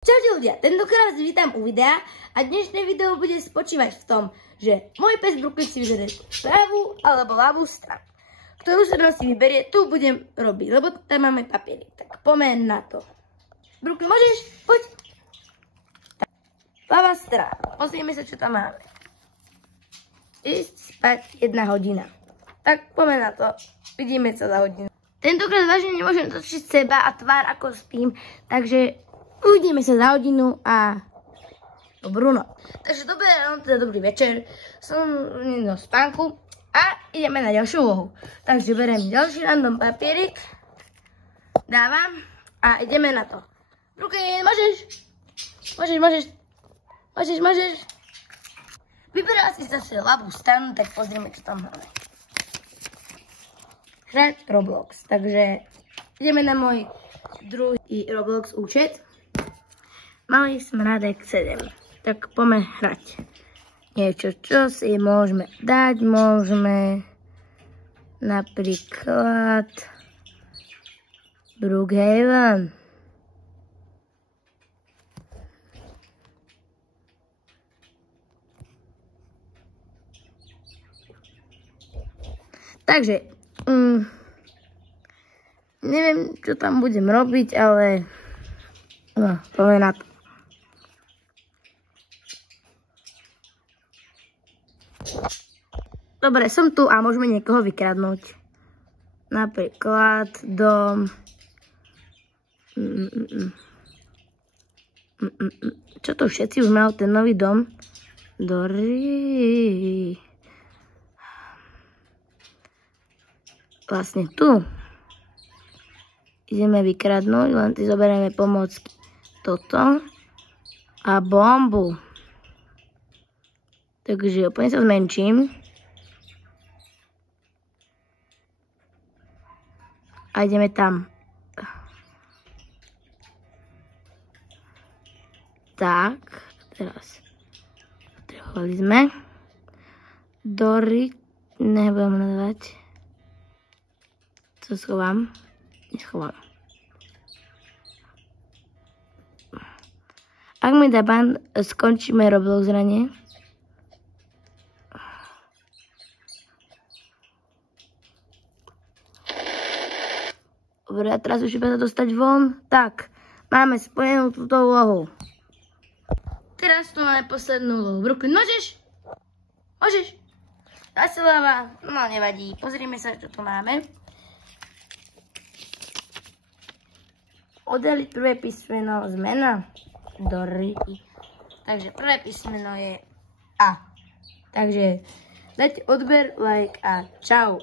Čaute ľudia, tentokrát vás vítam u videa a dnešné video bude spočívať v tom, že môj pes Brooklyn si vyberie pravú alebo ľavú stranu. Ktorú stranu si vyberie, tu budem robiť, lebo tam máme papierik. Tak poďme na to. Brooklyn, môžeš? Poď. Tak, ľavá strana. Pozrieme sa, čo tam máme. Ísť spať 1 hodina. Tak poďme na to. Vidíme sa za hodinu. Tentokrát vážne nemôžem točiť seba a tvár, ako spím, takže uvidíme sa za hodinu a dobrú noc. Takže dobré ráno, teda dobrý večer. Som v spánku a ideme na ďalšiu úlohu. Takže beriem ďalší random papierik, dávam a ideme na to. Brooklyn, môžeš. Vyberala si zase ľavú stranu, tak pozrieme, čo tam máme. Hrať Roblox. Takže ideme na môj druhý Roblox účet. Malý smradek 7. Tak poďme hrať. Niečo, čo si môžeme dať. Môžeme napríklad Brookhaven. Takže neviem, čo tam budem robiť, ale no, poďme na to. Dobre, som tu a môžeme niekoho vykradnúť. Napríklad dom. Čo to všetci už majú ten nový dom? Dory. Vlastne tu ideme vykradnúť, len si zoberieme pomôcky. Toto a bombu. Takže úplne sa zmenším. A ideme tam. Tak, teraz potrebovali sme. Dory, nebudem nadávať. Co schovám? Nechovám. Ak mi dá pán, skončíme Roblox zranie. Dobre, a teraz už iba sa dostať von. Tak, máme spojenú túto úlohu. Teraz tu máme poslednú úlohu. Brooklyn, môžeš? Zase ľava, no nevadí. Pozrime sa, čo tu máme. Oddeliť prvé písmeno zmena. Dory. Takže prvé písmeno je A. Takže dajte odber, like a čau.